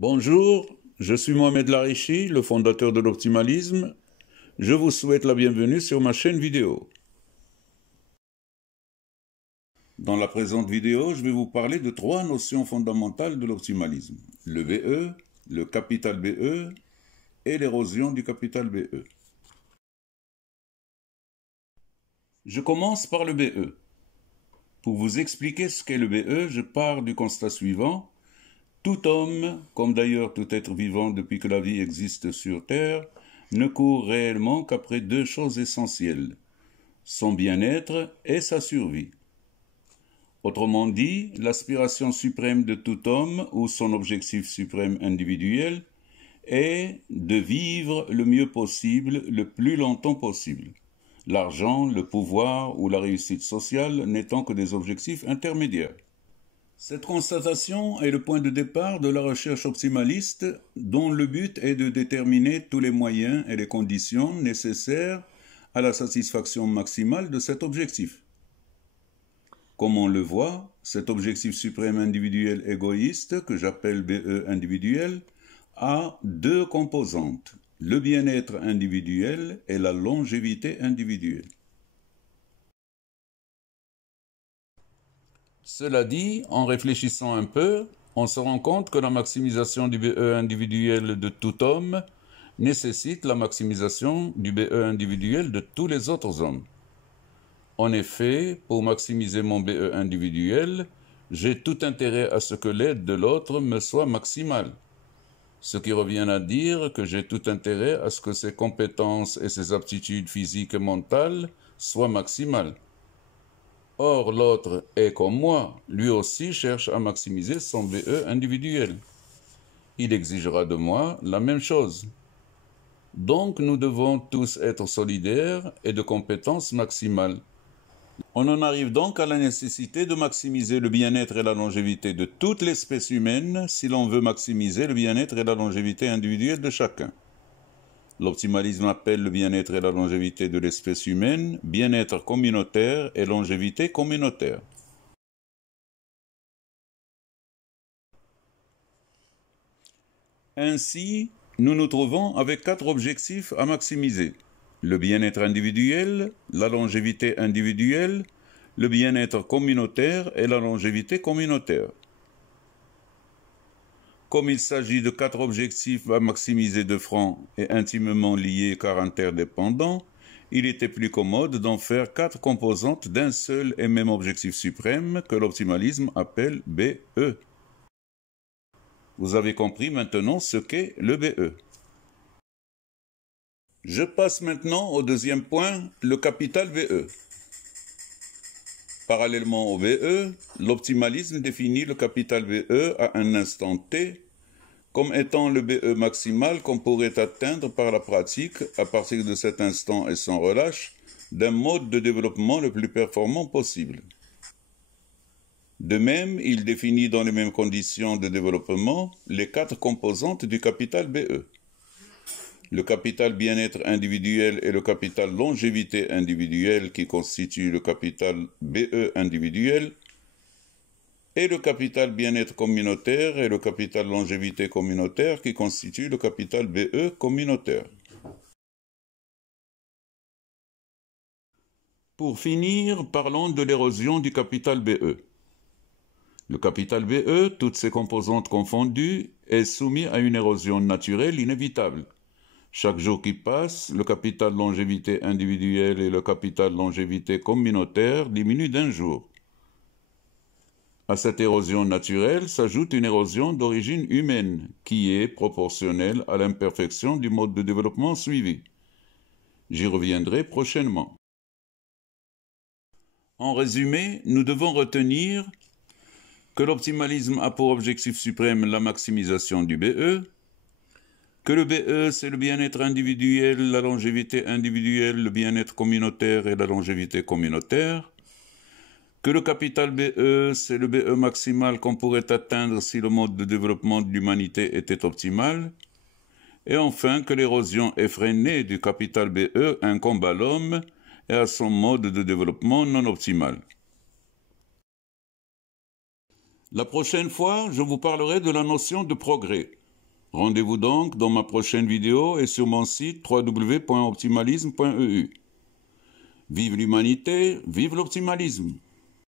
Bonjour, je suis Mohamed Larichi, le fondateur de l'optimalisme. Je vous souhaite la bienvenue sur ma chaîne vidéo. Dans la présente vidéo, je vais vous parler de trois notions fondamentales de l'optimalisme. Le BE, le capital BE et l'érosion du capital BE. Je commence par le BE. Pour vous expliquer ce qu'est le BE, je pars du constat suivant. Tout homme, comme d'ailleurs tout être vivant depuis que la vie existe sur Terre, ne court réellement qu'après deux choses essentielles, son bien-être et sa survie. Autrement dit, l'aspiration suprême de tout homme, ou son objectif suprême individuel, est de vivre le mieux possible, le plus longtemps possible. L'argent, le pouvoir ou la réussite sociale n'étant que des objectifs intermédiaires. Cette constatation est le point de départ de la recherche optimaliste, dont le but est de déterminer tous les moyens et les conditions nécessaires à la satisfaction maximale de cet objectif. Comme on le voit, cet objectif suprême individuel égoïste, que j'appelle BE individuel, a deux composantes, le bien-être individuel et la longévité individuelle. Cela dit, en réfléchissant un peu, on se rend compte que la maximisation du BE individuel de tout homme nécessite la maximisation du BE individuel de tous les autres hommes. En effet, pour maximiser mon BE individuel, j'ai tout intérêt à ce que l'aide de l'autre me soit maximale. Ce qui revient à dire que j'ai tout intérêt à ce que ses compétences et ses aptitudes physiques et mentales soient maximales. Or, l'autre est comme moi, lui aussi cherche à maximiser son BE individuel. Il exigera de moi la même chose. Donc, nous devons tous être solidaires et de compétences maximales. On en arrive donc à la nécessité de maximiser le bien-être et la longévité de toute l'espèce humaine si l'on veut maximiser le bien-être et la longévité individuelle de chacun. L'optimalisme appelle le bien-être et la longévité de l'espèce humaine bien-être communautaire et longévité communautaire. Ainsi, nous nous trouvons avec quatre objectifs à maximiser. Le bien-être individuel, la longévité individuelle, le bien-être communautaire et la longévité communautaire. Comme il s'agit de quatre objectifs à maximiser de front et intimement liés car interdépendants, il était plus commode d'en faire quatre composantes d'un seul et même objectif suprême que l'optimalisme appelle BE. Vous avez compris maintenant ce qu'est le BE. Je passe maintenant au deuxième point, le capital BE. Parallèlement au BE, l'optimalisme définit le capital BE à un instant T comme étant le BE maximal qu'on pourrait atteindre par la pratique, à partir de cet instant et sans relâche, d'un mode de développement le plus performant possible. De même, il définit dans les mêmes conditions de développement les quatre composantes du capital BE. Le capital bien-être individuel et le capital longévité individuelle qui constitue le capital BE individuel, et le capital bien-être communautaire et le capital longévité communautaire qui constitue le capital BE communautaire. Pour finir, parlons de l'érosion du capital BE. Le capital BE, toutes ses composantes confondues, est soumis à une érosion naturelle inévitable. Chaque jour qui passe, le capital longévité individuelle et le capital longévité communautaire diminuent d'un jour. À cette érosion naturelle s'ajoute une érosion d'origine humaine, qui est proportionnelle à l'imperfection du mode de développement suivi. J'y reviendrai prochainement. En résumé, nous devons retenir que l'optimalisme a pour objectif suprême la maximisation du BE, que le BE c'est le bien-être individuel, la longévité individuelle, le bien-être communautaire et la longévité communautaire, que le capital BE, c'est le BE maximal qu'on pourrait atteindre si le mode de développement de l'humanité était optimal, et enfin que l'érosion effrénée du capital BE incombe à l'homme et à son mode de développement non optimal. La prochaine fois, je vous parlerai de la notion de progrès. Rendez-vous donc dans ma prochaine vidéo et sur mon site www.optimalisme.eu. Vive l'humanité, vive l'optimalisme!